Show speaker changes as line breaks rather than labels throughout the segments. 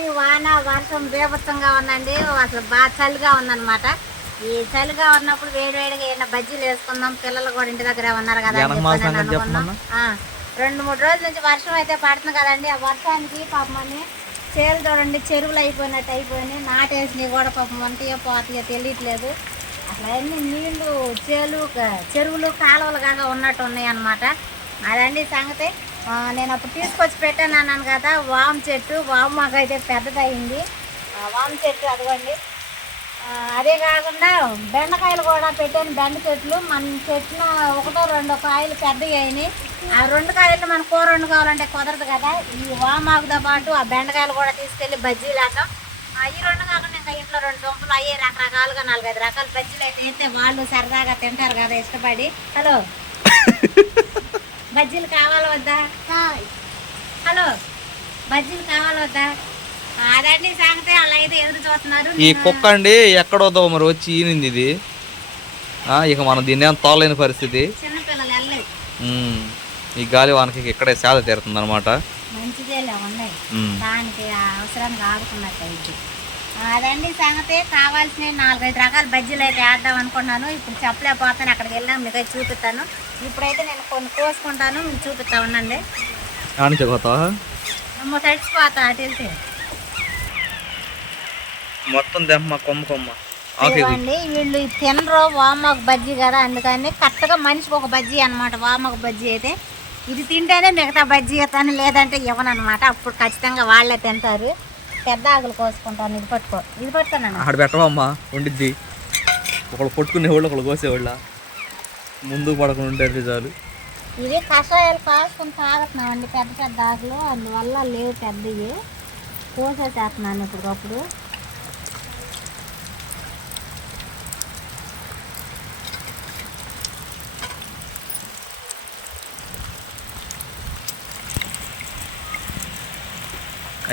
గాలి వాన వర్షం బీభత్సంగా ఉందండి. అసలు బాగా చలిగా ఉందన్నమాట. ఈ చలిగా ఉన్నప్పుడు వేడివేడిగా ఏమైనా బజ్జీలు వేసుకుందాం పిల్లలు కూడా ఇంటి దగ్గర ఉన్నారు కదా రెండు మూడు రోజుల నుంచి వర్షం అయితే పడుతుంది కదండి. ఆ వర్షానికి పాపమని చేలు చూడండి చెరువులు అయిపోయినట్టు అయిపోయినాయి. నాటేసినవి కూడా పాపం వంటియో పోతాయో తెలియట్లేదు. అసలు అన్ని నీళ్ళు చేలు చెరువులు కాలువలు కాగా ఉన్నట్టు ఉన్నాయి అన్నమాట. అదండి సంగతి. నేను అప్పుడు తీసుకొచ్చి పెట్టాను అన్నాను కదా వామ చెట్టు వామ మాకైతే అయితే పెద్దదయింది ఆ, వామ చెట్టు అదిగోండి. అదే కాకుండా బెండకాయలు కూడా పెట్టాను బెండ చెట్లు. మన చెట్టున ఒకటో రెండో కాయలు పెద్దవి అయినాయి. ఆ రెండు కాయలు మన కూర వండుకోవాలంటే కుదరదు కదా. ఈ వామాకుతో పాటు ఆ బెండకాయలు కూడా తీసుకెళ్ళి బజ్జీలు వేద్దాం ఈ రెండు కాకుండా ఇంకా ఇంట్లో రెండు దుంపలు అయ్యే రకరకాలుగా నాలుగైదు రకాల బజ్జీలు అయితే వేస్తే వాళ్ళు సరదాగా తింటారు కదా ఇష్టపడి. హలో. బజ్జీలు కావాలా వద్దా? హలో బజ్జీలు కావాలా వద్దా? ఆ, అదండి సంగతి. అలా అయితే ఎదురు చూస్తున్నారు.
ఈ కుక్క అండి ఎక్కడోదో మరి వచ్చి ఈనింది ఇది. ఆ, ఇక మనం దీన్ని ఏం తోలేని పరిస్థితి.
చిన్నపిల్లలు వెళ్ళలేదు.
ఉమ్. ఈ గాలి వానకి ఇక్కడే సేద తీరుతుంది అనమాట
మంచిదేలే ఉన్నాయి. దానికి అవసరానికి ఆడుకున్నట్టు అదండి సంగతి. కావాల్సిన నాలుగైదు రకాల బజ్జీలు అయితే వేద్దాం అనుకున్నాను. ఇప్పుడు చెప్పలేకపోతాను. అక్కడికి వెళ్ళాం మీకు చూపిస్తాను. ఇప్పుడైతే నేను కొన్ని కోసుకుంటాను. మీకు చూపిస్తా ఉండండి. అటు వెళ్తే.
మొత్తం దెమ్మ కొమ్మ కొమ్మ.
వీళ్ళు తినరు. వామకు బజ్జీ కదా. అందుకని కరెక్ట్గా మనిషికి ఒక బజ్జీ అనమాట వామకు బజ్జీ అయితే. ఇది తింటేనే మిగతా బజ్జీ ఇస్తాను. లేదంటే ఇవ్వనమాట అప్పుడు ఖచ్చితంగా వాళ్ళే తింటారు. పెద్ద ఆకులు కోసుకుంటాను. ఇది పట్టుకో. ఇది పట్టుకోనండి
ఆడ పెట్టవమ్మా వండిద్ది. ఒకళ్ళు కొట్టుకునేవాళ్ళు ఒకళ్ళు కోసేవాళ్ళ. ముందు పడకుండా ఉండేది చాలు.
ఇవి కషాయాలు కాసుకొని తాగుతున్నామండి పెద్ద పెద్ద ఆకులు. అందువల్ల లేవు పెద్దవి. కోసేసేస్తున్నాను ఇప్పటికప్పుడు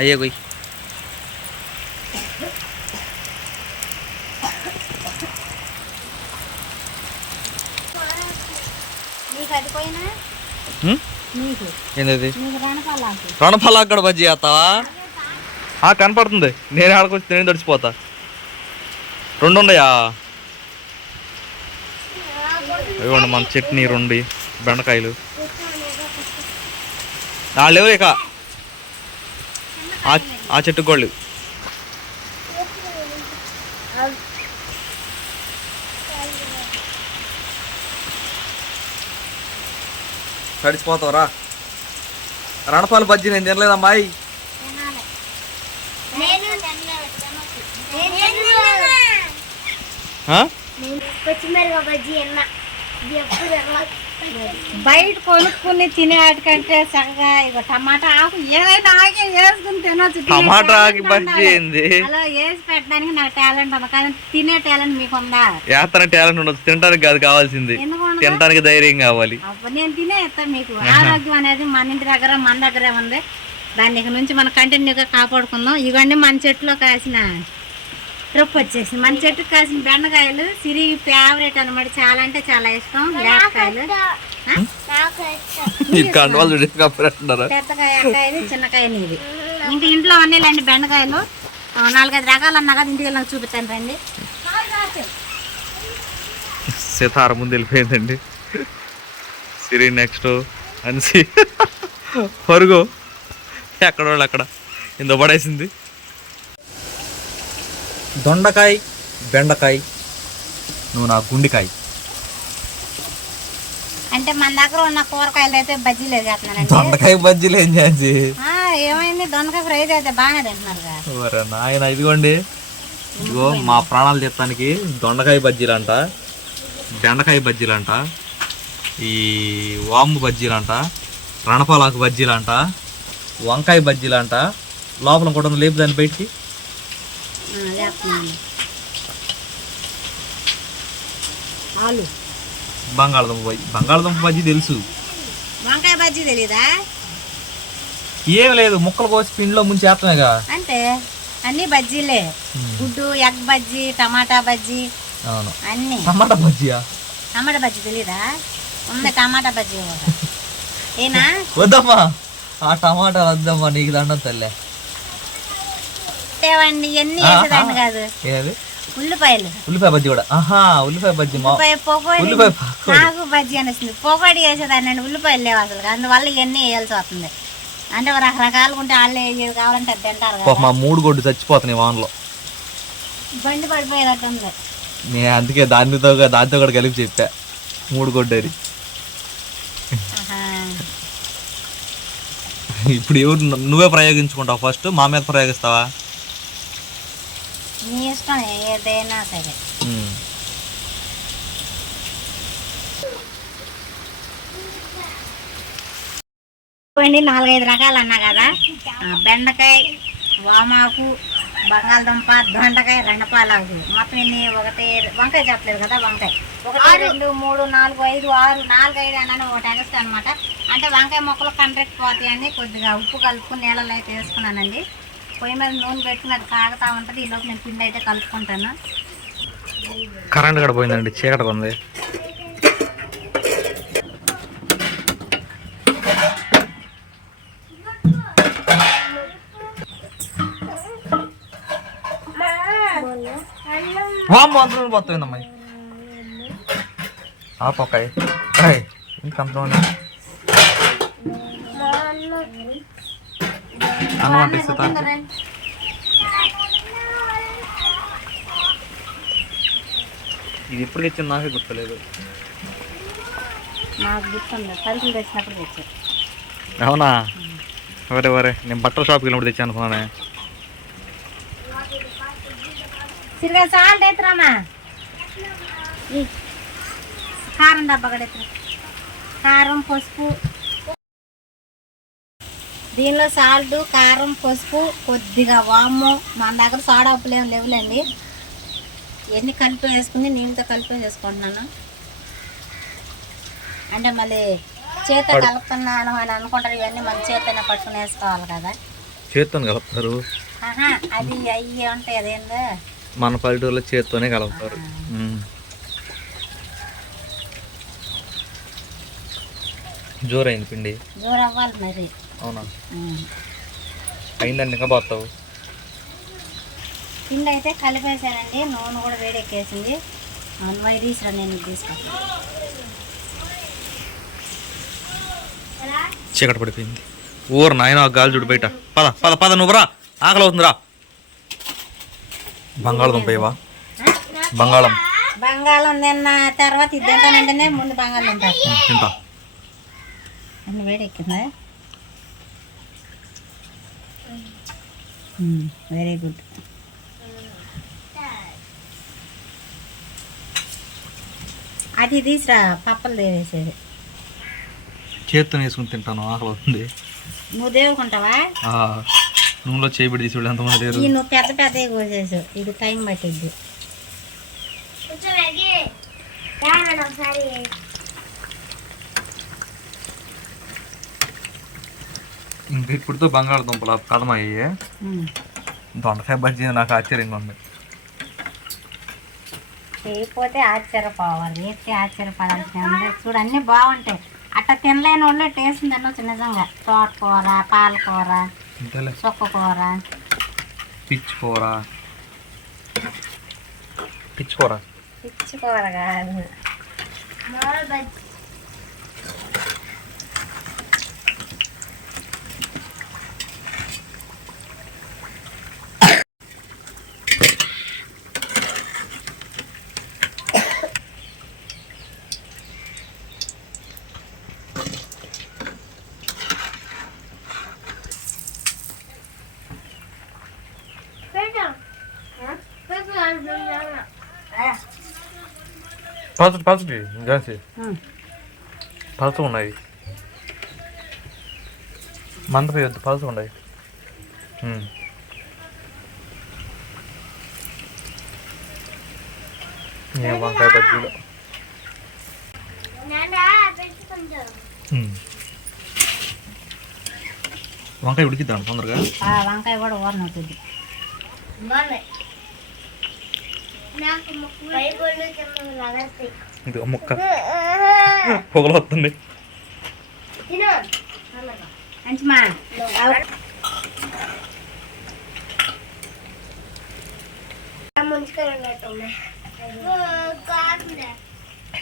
అయ్యే కొయ్ నీకు అది పోయినా హ్మ్? నీకు ఏంటది రణపాలాకు
రణఫలాక్కడ బజ్జీ చేస్తావా? ఆ, కనపడుతుంది. నేను ఆడకొచ్చి నేను తడిచిపోతా రెండు ఉన్నాయా ఇవ్వండి మన చట్నీ రెండు బెండకాయలు. లేవు ఇక. ఆ- ఆ చెట్టు గోళ్ళు. తడిచిపోతావురా రణపాలు బజ్జీ నేను తినలేదమ్మాయి?
పచ్చిమిరపకాయ బజ్జీ అన్న బయట కొనుక్కుని తినే వాటికంటే చక్కగా ఇక టమాటా ఆకు ఏదైనా ఆకి వేసుకుని తినొచ్చు. తినే
టమాటా ఆకి. ఏంది?
అలా వేసి పెట్టడానికి నాకు టాలెంట్ ఉంది కానీ తినే టాలెంట్ మీకు ఉందా?
యాత్ర టాలెంట్ ఉండదు తినడానికి కాదు కావాల్సింది? తినడానికి ధైర్యం కావాలి.
అప్పుడు నేను తినే ఇస్తాను మీకు. ఆరోగ్యం అనేది మన ఇంటి దగ్గర మన దగ్గరే ఉంది. దాన్ని ఇక నుంచి మనం కంటిన్యూగా కాపాడుకుందాం. ఇవన్నీ మన చెట్టులో కాసిన ట్రిప్ వచ్చేసి మన చెట్టుకు కాసిన బెండకాయలు సిరి ఫేవరెట్ అనమాట చాలా అంటే చాలా ఇష్టం. లేకకాయలు ఆ?
ఈ కండవాళ్ళు చూడే కప్పుకుంటారా
పెద్దకాయ అక్కాయది చిన్నకాయని ఇది ఇంక ఇంట్లో అన్నీ బెండకాయలు. నాలుగైదు రకాలు అన్నా కదా ఇంటికి వెళ్ళి చూపిస్తాను రండి.
సితార ముందు వెళ్ళిపోయిందండి. సిరి నెక్స్ట్ అన్సి. పరుగు. ఎక్కడ వాళ్ళు అక్కడ? ఇంత పడేసింది. దొండకాయ బెండకాయ నువ్వు నా గుండికాయ.
అంటే మన దగ్గర ఉన్న కూరగాయలు అయితే బజ్జీలు వేసేస్తున్నానండి
దొండకాయ బజ్జీలు ఏం చేసి
ఏమైంది? దొండకాయ ఫ్రై అయితే బాగానే తింటున్నారు
నాయన ఇదిగోండి. ఇదిగో మా ప్రాణాలు చెప్తానికి దొండకాయ బజ్జీలంట బెండకాయ బజ్జీలంట ఈ వాము బజ్జీలంట రణపాలాకు బజ్జీలంట వంకాయ బజ్జీలంట లోపల కూడా లేపు దాన్ని బయటికి. ఆలు. బంగాళదుంప బజ్జీ. బంగాళదుంప బజ్జీ తెలుసు.
వంకాయ బజ్జీ తెలీదా?
ఏం లేదు ముక్కలు కోసి పిండిలో ముంచి వేస్తామేగా
అంటే అన్ని బజ్జీలే. గుడ్డు ఎగ్ బజ్జీ టమాటా బజ్జీ. అవును. అన్ని.
టమాటా బజ్జీయా?
టమాటా బజ్జీ తెలీదా? ఉంది టమాటా బజ్జీ కూడా. ఏనా?
వద్దమ్మా. ఆ టమాటా వద్దమ్మా నీకు దండం తల్లే.
ఎన్ని వేసేదాన్ని. కాదు. ఏది? ఉల్లిపాయలు.
ఉల్లిపాయ బజ్జి కూడా. ఆహా ఉల్లిపాయ బజ్జి ఉల్లిపాయ
ఉల్లిపాయ. నాకు బజ్జీ అనిస్తుంది పొగడి వేసేదాన్ని అండి ఉల్లిపాయలు లేవు అసలు. అందువల్ల ఇవన్నీ వేయాల్సి వస్తుంది? అంటే రకరకాలుగా ఉంటే వాళ్ళు ఏది కావాలంటే అది తింటారు
మా మూడు గొడ్డు చచ్చిపోతున్నాయి వానలో.
బండి పడిపోయేటట్టు ఉంది.
నేను అందుకే దానితో దాంతో కూడా కలిపి చెప్పా. మూడు గొడ్డు అని. ఆహా. ఇప్పుడు ఎవరు నువ్వే ప్రయోగించుకుంటావు ఫస్ట్ మా మీద ప్రయోగిస్తావా?
నీ ఇష్టం ఏదైనా సరే. ఇవ్వండి నాలుగైదు రకాలు అన్నా కదా బెండకాయ వామాకు బంగాళదుంప దొండకాయ రెండపాలాకు. మొత్తం ఎన్ని ఒకటి వంకాయ చెప్పలేదు కదా వంకాయ. ఒకటి రెండు మూడు నాలుగు ఐదు ఆరు నాలుగు ఐదు అన్నాను ఒకటి ఎగస్తా అనమాట అంటే వంకాయ మొక్కలు కండ్రెక్ట్ పోతాయని కొద్దిగా ఉప్పు కలుపుకుని నీళ్ళలో అయితే వేసుకున్నానండి. పొయ్యి మీద నూనె పెట్టుకుని అది కాగుతా ఉంటుంది ఈలోపు నేను పిండి అయితే కలుపుకుంటాను.
కరెంట్ కూడా పోయిందండి చీకటిగా ఉంది. వామ్మ అందులో పోతుందమ్మాయి ఆ పక్కాయ ఇంకంత అన్నం అంటే ఇది ఎప్పుడు తెచ్చింది నాకే గుర్తులేదు. అవునా? వరే వరే నేను బట్టల షాప్కి వెళ్ళినప్పుడు తెచ్చాను అనుకున్నానే.
కారం డబ్బా కారం పసుపు దీనిలో సాల్ట్ కారం పసుపు కొద్దిగా వాము మన దగ్గర సోడా ఉప్పులు ఏం లేవులేండి. ఇవన్నీ కలిపి వేసుకుని నీళ్ళతో కలిపి వేసుకుంటున్నాను. అంటే మళ్ళీ చేత కలుపుతున్నాను అని అనుకుంటారు ఇవన్నీ మన చేతనే పట్టుకుని వేసుకోవాలి కదా.
చేత్తో కలుపుతారు.
అది అయ్యి ఉంటాయి అదేందో.
మన పల్లెటూరులో చేత్తోనే కలుపుతారు. జోరైంది పిండి.
దూరం అవ్వాలి మరి.
అవునా. అయిందండి ఇంకా పోతావు
పిండి అయితే కలిపేసానండి నూనె కూడా వేడెక్కేసింది. తీసుకురా నేను తీసుకుంటాను
చీకటి పడిపోయింది. ఊరు నాయన గాలి చూడు బయట. పద పద పద నువ్వు రా. ఆకలి అవుతుందిరా బంగాళదుంప ఇవా బంగాళం.
బంగాళం తిన్న తర్వాత ఇది తింటానంటేనే ముందు బంగాళం తింటా. వేడెక్కిందా? Very good. అది తీసురా పప్పలు దేవేసేది
చేత్తో వేసుకుని తింటాను ఆకలి అవుతుంది
నువ్వు దేవుకుంటావా?
ఆ, నూనెలో చేయిబడి తీసి లేరు.
ఈ నువ్వు పెద్ద పెద్దవి కోసేసావు ఇది టైం పట్టిద్ది.
ఇంక ఇప్పుడుతో బంగాళదుంపలు కథమయ్యే ఉమ్. దొండకాయ బజ్జీ నాకు ఆశ్చర్యంగా ఉంది.
చేయకపోతే ఆశ్చర్యపోవాలి. వేస్తే ఆశ్చర్యపడాల్సిన ఉంది. చూడు అన్నీ బాగుంటాయి. అట్ట తినలేని వాళ్ళు టేస్ట్ తినొచ్చు నిజంగా. తోటకూర పాలకూర అంతేలే చుక్కకూర
పిచ్చి కూర. పిచ్చి కూర.
పిచ్చి కూర కాదు.
పలచటి పలచటి జాన్సీ. పలచగా ఉన్నాయి మంద పోయొద్దు పలచగా ఉన్నాయి వంకాయ బజ్జీలు. వంకాయ ఉడికిద్దాం తొందరగా
ఆ వంకాయ కూడా ఊరనవుతుంది
ఇది ముక్క. పొగలు వస్తుంది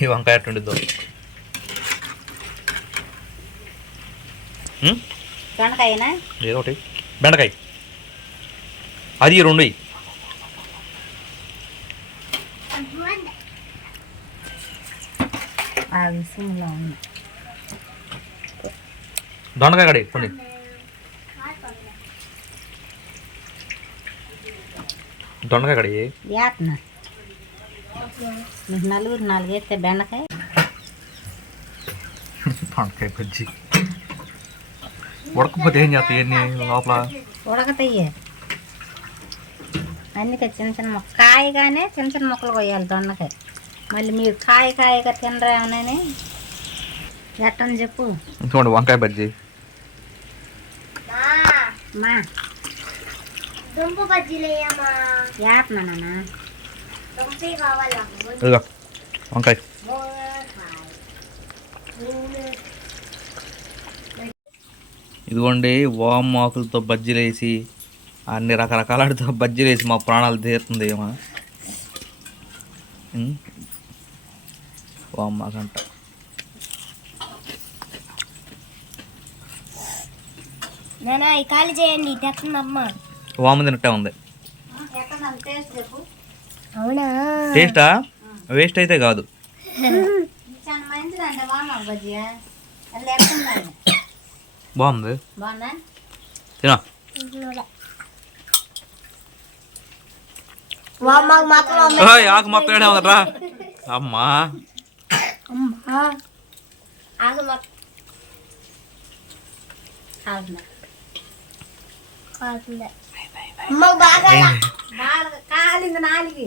ఈ వంకాయ ఎట్టుండిద్దో దొండకాయనా? ఏదో ఒకటి. బెండకాయ. అది రెండు ఇయ్యి. ఆ విషయంలో ఉంది దొండకాయ కడి కొన్ని దొండకాయ కడి
యాత్న మీకు నలుగురు నాలుగు వేస్తే బెండకాయ
దొండకాయ బజ్జి ఉడకపోతే ఏం చేస్తాయి ఎన్ని లోపల
ఉడకతయ్యే అన్ని చిన్న చిన్న మొక్క కాయగానే చిన్న చిన్న ముక్కలు కొయ్యాలి దొండకాయ మళ్ళీ మీరు కాయ కాయగా తినరేమోనని ఎట్టని చెప్పు.
చూడండి వంకాయ బజ్జి.
మా.
దుంపు బజ్జీలేయమ్మా
యాత్న నాన్న?
దుంపి కావాలా?
ఇదిగో వంకాయ. ఇదిగోండి వామ్ ఆకులతో బజ్జీలు వేసి అన్ని రకరకాలతో బజ్జీలు వేసి మా ప్రాణాలు తీరుతుంది ఏమో. వామ్ ఆకంట
నానా ఈ ఖాళీ చేయండి తెస్తుందమ్మ
వాము తినట్టే ఉంది.
ఎట్లా టేస్ట్ చెప్పు
అవునా?
టేస్టా? వేస్ట్ అయితే కాదు. బాగుంది. తినా. ఆకు ఏడే ఉందట్రా? అమ్మా ఆగు మాకు కాదు కాకుండా
అమ్మ బాగా బాగా కాలింది నాలుగు.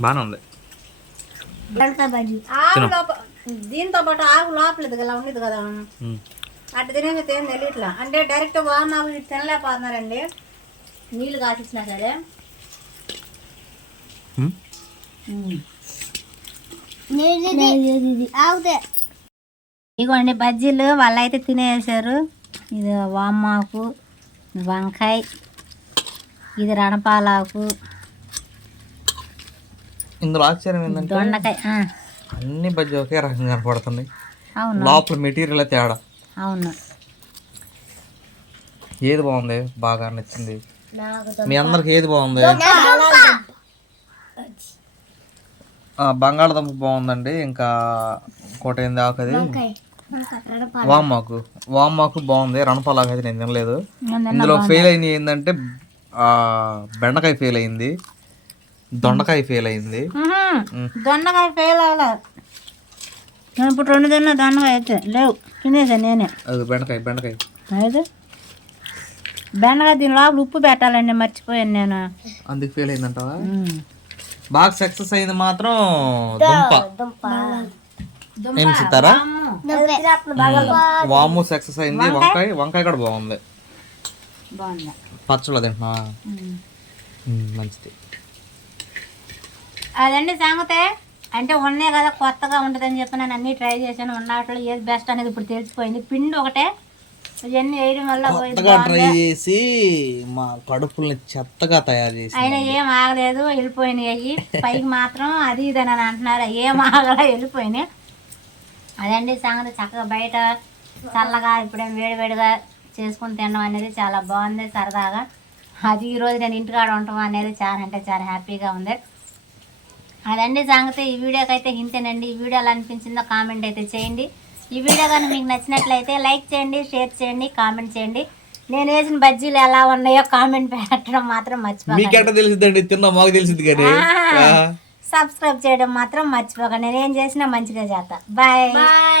బాగానే ఉంది. దీంతో పాటు ఆకు లోపలిది కదా ఉండేది కదా. అటు తినేది ఏం తెలియట్లా అంటే డైరెక్ట్ వామాకు తినలేకపోతున్నారండి. నీళ్ళు కాసిచ్చినా సరే. ఇగోండి బజ్జీలు వాళ్ళైతే తినేసారు ఇది వామాకు వంకాయ ఇది రణపాలాకు.
ఇందులో ఆశ్చర్యం ఏంటంటే
దొండకాయ ఆ,
అన్ని బజ్జీ ఒకే రకంగా కనపడుతున్నాయి. అవును? లోపల మెటీరియల్ తేడా అవును. ఏది బాగుంది? బాగా నచ్చింది. మీ అందరికి ఏది బాగుంది? బంగాళదుంప బాగుందండి. ఇంకా ఇంకోటి ఏంది ఆకది? వామ్మాకు. వామ్మాకు బాగుంది. రణపాలాకు అయితే నేను తినలేదు. ఇందులో ఫెయిల్ అయినవి ఏంటంటే బెండకాయ ఫెయిల్ అయింది. దొండకాయ ఫెయిల్ అయింది.
దొండకాయ ఫెయిల్ అవ్వలే. నేను ఇప్పుడు రెండు తిన్నా దొండకాయ అయితే లేవు. తినేసా నేనే.
అది బెండకాయ బెండకాయ.
అయితే బెండకాయ దీని లోపల ఉప్పు పెట్టాలండి మర్చిపోయాను నేను.
అందుకు ఫెయిల్ అయిందంటావా. బాగా సక్సెస్ అయింది మాత్రం దుంప. దుంప, ఏం సితారా
వాము.
వాము సక్సెస్ అయింది. వంకాయ? వంకాయ కూడా బాగుంది. పచ్చళ్ళు. ఉమ్, మంచిది.
అదండి సంగతే. అంటే ఉన్నాయి కదా కొత్తగా ఉంటుందని చెప్పి నేను అన్ని ట్రై చేశాను. ఉన్నట్లు ఏది బెస్ట్ అనేది ఇప్పుడు తెలిసిపోయింది. పిండి ఒకటే. ఇవన్నీ వేయడం వల్ల కొత్తగా
ట్రై చేసి మా కడుపుల్ని చెత్తగా తయారు చేసి
అయినా ఏం ఆగలేదు వెళ్ళిపోయినాయి పైకి మాత్రం అది ఇది అని అంటున్నారు. ఏం ఆగలా వెళ్ళిపోయినాయి. అదండి సంగతి. చక్కగా బయట చల్లగా ఇప్పుడేం వేడివేడిగా చేసుకుని తినడం అనేది చాలా బాగుంది సరదాగా. అది ఈరోజు నేను ఇంటికాడ ఉండటం అనేది చాలా అంటే చాలా హ్యాపీగా ఉంది. అదండి సంగతి. ఈ వీడియోకి అయితే ఇంతేనండి. ఈ వీడియో ఎలా అనిపించిందో కామెంట్ అయితే చేయండి. ఈ వీడియో కానీ మీకు నచ్చినట్లయితే లైక్ చేయండి షేర్ చేయండి కామెంట్ చేయండి. నేను వేసిన బజ్జీలు ఎలా ఉన్నాయో కామెంట్ పెట్టడం మాత్రం మర్చిపోకండి.
మీకెట్ట తెలిసిద్దండి తిన్నా మాకు తెలిసింది కానీ.
సబ్స్క్రైబ్ చేయడం మాత్రం మర్చిపోకండి. నేను ఏం చేసినా మంచిగా చేస్తా బాయ్. బాయ్.